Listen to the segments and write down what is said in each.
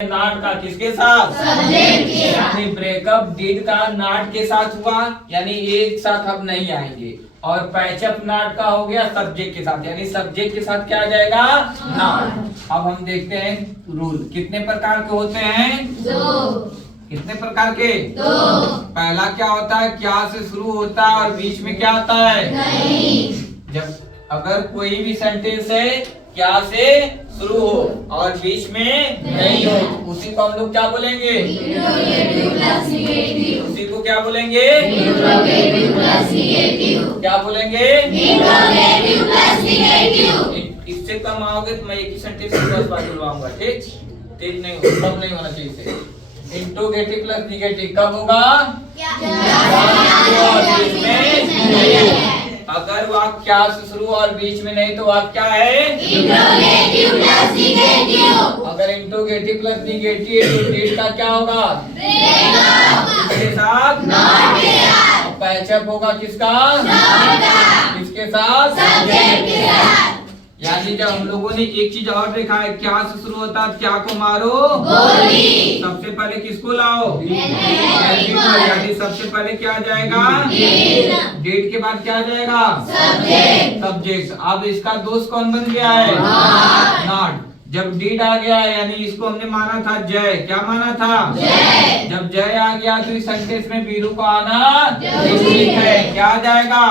Not का किसके साथ? सब्जेक्ट के साथ। यानी ब्रेकअप डिड का नॉट के साथ हुआ, यानी एक साथ अब नहीं आएंगे। और पैचअप नॉट का हो गया सब्जेक्ट के साथ, यानी सब्जेक्ट के साथ क्या आ जाएगा? नॉट। अब हम देखते हैं रूल कितने प्रकार के होते हैं। दो। कितने प्रकार के? दो। पहला क्या होता है, क्या से शुरू होता है और बीच में क्या आता है? नहीं। जब अगर कोई भी सेंटेंस है क्या से शुरू हो और बीच में नहीं हो, उसी को हम लोग क्या बोलेंगे? Interrogative plus negative. उसी को क्या बोलेंगे? Interrogative plus negative. क्या बोलेंगे? Interrogative plus negative. इससे कम आओगे तो मैं एक ही सेंटेंस में 10 बार बुलवाऊंगा। ठीक, तेज नहीं हो, कम नहीं होना चाहिए इसे। इंट्रोगेटिव प्लस निगेटिव कब होगा? बीच में नहीं। अगर वाक्य क्या से शुरू और बीच में नहीं तो वाक्य क्या है? Interrogative plus negative. अगर इंट्रोगेटिव प्लस निगेटिव तो डेट का क्या होगा? ब्रेकअप। किसके साथ? नॉट के साथ। पैचअप होगा किसका? नॉट का। किसके साथ? सब्जेक्ट के साथ। यानी जब हम लोगों ने एक चीज और देखा है, क्या से शुरू होता है क्या को मारो गोली। सबसे पहले किसको लाओ? Helping helping. वर्ब। यानी सबसे पहले क्या आ जाएगा? डिड। डेट के बाद क्या आ जाएगा? सब्जेक्ट। सब्जेक्ट। अब इसका दोस्त कौन बन गया है? नॉट। नॉट। जब डीड आ गया यानी इसको हमने माना था जय, क्या माना था? जय। जब जय आ गया तो इस सेंटेंस में वीरू को आना जरूरी जरूरी है। है। क्या आ जाएगा?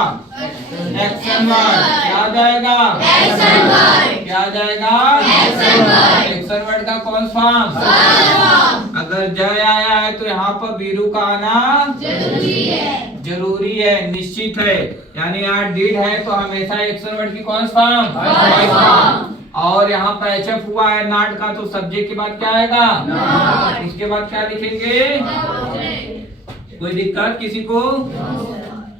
Action word. क्या आ जाएगा? Action word. क्या आ जाएगा? Action word. एक्शन वर्ड का कौन फॉर्म? फॉर्म। अगर जय आया है तो यहाँ पर वीरू का आना जरूरी है। जरूरी है, निश्चित है। यानी यहाँ डीड है तो हमेशा एक्शन वर्ड की कौन फॉर्म? फॉर्म। और यहाँ पैचअप हुआ है नाट का तो सब्जेक्ट के बाद क्या आएगा? नॉट। उसके बाद क्या लिखेंगे? कोई दिक्कत किसी को?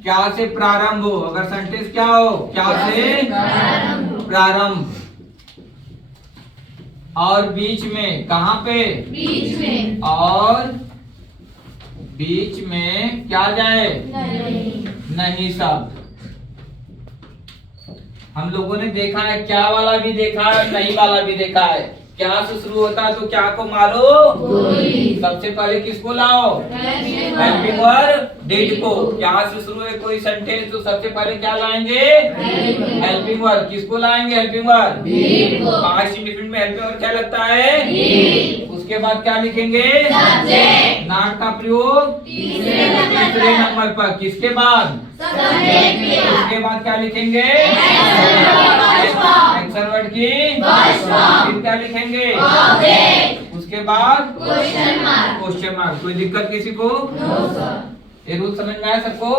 क्या से प्रारंभ हो, अगर सेंटेंस क्या हो? क्या से प्रारंभ। और बीच में कहाँ पे? बीच में। और बीच में क्या जाए? नहीं। नहीं शब्द। हम लोगों ने देखा है क्या वाला भी देखा है, नहीं वाला भी देखा है। क्या से शुरू होता है तो क्या को मारो गोली। सबसे पहले किसको लाओ? Helping helping verb. Verb did को। क्या से शुरू है कोई सेंटेंस तो सबसे पहले क्या लाएंगे? Helping verb. किसको लाएंगे? हेल्पिंग वर्ब डिड को। पास्ट इंडेफिनिट में हेल्पिंग वर्ब क्या लगता है? डिड। उसके बाद क्या लिखेंगे? सब्जेक्ट। नॉट का प्रयोग तीसरे तीसरे नंबर पर। किसके बाद? सब्जेक्ट के बाद। उसके बाद क्या लिखेंगे? फर्स्ट एक्शन वर्ड की फर्स्ट फॉर्म। फिर क्या लिखेंगे? ऑब्जेक्ट। उसके बाद क्वेश्चन मार्क। Question mark. कोई दिक्कत किसी को? No sir. ये रूल समझ में आया सबको?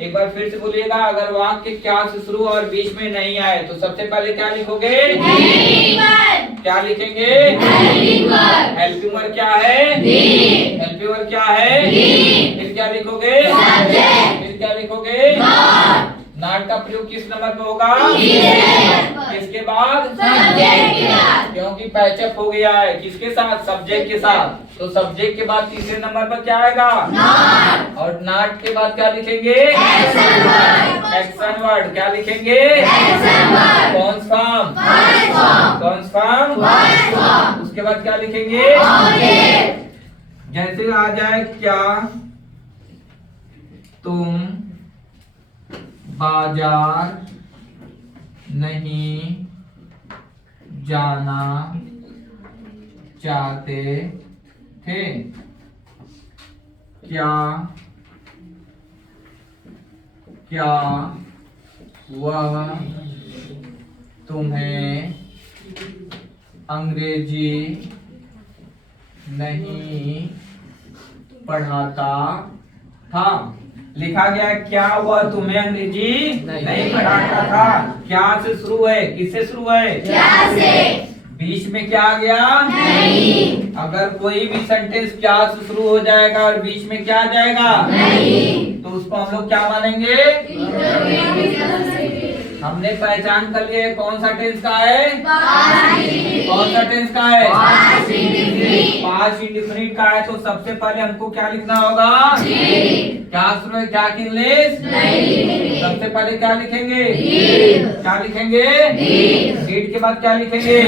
एक बार फिर से बोलिएगा। अगर वाक्य क्या से शुरू और बीच में नहीं आए तो सबसे पहले क्या लिखोगे? Helping verb. क्या लिखेंगे? Helping verb. हेल्पिंग वर्ब क्या है? डिड। हेल्पिंग वर्ब क्या है? डिड। फिर क्या लिखोगे? सब्जेक्ट। फिर क्या लिखोगे? नॉट। नॉट का प्रयोग किस नंबर पे होगा? तीसरे। किसके बाद? सब्जेक्ट के बाद। क्योंकि पैचअप हो गया है किसके साथ? सब्जेक्ट के साथ। तो सब्जेक्ट के बाद तीसरे नंबर पर क्या आएगा? नॉट। और नॉट के बाद क्या लिखेंगे? Action word. Action word. क्या लिखेंगे? Action word. कौन फॉर्म? First form. कौन फॉर्म? First form. उसके बाद क्या लिखेंगे? ऑब्जेक्ट। जैसे आ जाए क्या तुम बाजार नहीं जाना चाहते थे, क्या क्या वह तुम्हें अंग्रेजी नहीं पढ़ाता था? लिखा गया क्या वह तुम्हें अंग्रेजी नहीं पढ़ाता था। क्या से शुरू है? किससे शुरू है? क्या से। बीच में क्या आ गया? नहीं। अगर कोई भी सेंटेंस क्या से शुरू हो जाएगा और बीच में क्या आ जाएगा? नहीं। तो उसको हम लोग क्या मानेंगे? हमने पहचान कर लिए कौन सा टेंस का है? कौन सा टेंस का है? पास्ट पास्ट इंडेफिनिट का है तो सबसे पहले हमको क्या लिखना होगा? क्या शुरू क्या की इंग्लिश? सबसे पहले क्या लिखेंगे? क्या लिखेंगे? डीड के बाद क्या लिखेंगे?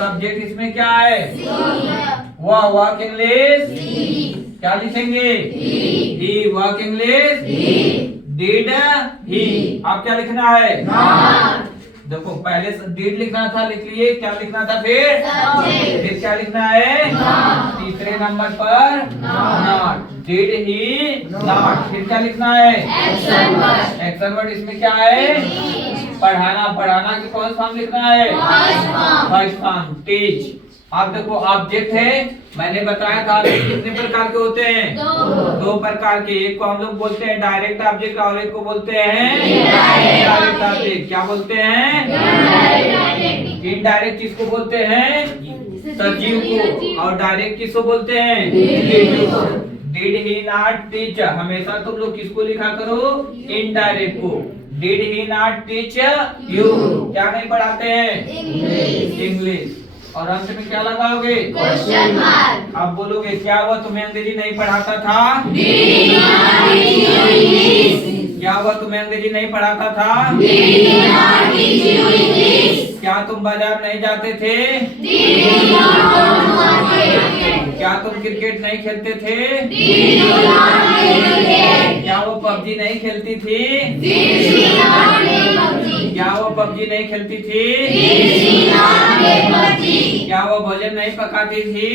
सब्जेक्ट इसमें क्या है? वर्क इंग्लिश क्या लिखेंगे? He. Work English did he. अब क्या लिखना है? देखो पहले डिड लिखना था, लिख लिए। क्या लिखना था फिर क्या लिखना है? तीसरे नंबर पर नॉट। Did he not. फिर क्या लिखना है? Action word. इसमें क्या है? पढ़ाना की कौन सा फॉर्म लिखना है? First form teach. आप देखो ऑब्जेक्ट है, मैंने बताया था कितने प्रकार के होते हैं? दो प्रकार के। एक को हम लोग बोलते हैं डायरेक्ट ऑब्जेक्ट और एक को बोलते हैं इनडायरेक्ट ऑब्जेक्ट। क्या बोलते हैं? इनडायरेक्ट किसको बोलते हैं? सजीव को। और डायरेक्ट किसको बोलते हैं? Did he not teach. हमेशा तुम लोग किसको लिखा करो? इनडायरेक्ट को। Did he not teach you. क्या नहीं पढ़ाते हैं? इंग्लिश। और अंत में क्या लगाओगे? Question mark. आप बोलोगे क्या हुआ तुम्हें अंग्रेजी नहीं पढ़ाता था? क्या हुआ तुम्हें अंग्रेजी नहीं पढ़ाता था? क्या तुम बाजार नहीं जाते थे? क्या तुम क्रिकेट नहीं खेलते थे? क्या वो पबजी नहीं खेलती थी? क्या वो पबजी नहीं खेलती थी? क्या वो भोजन नहीं पकाती थी?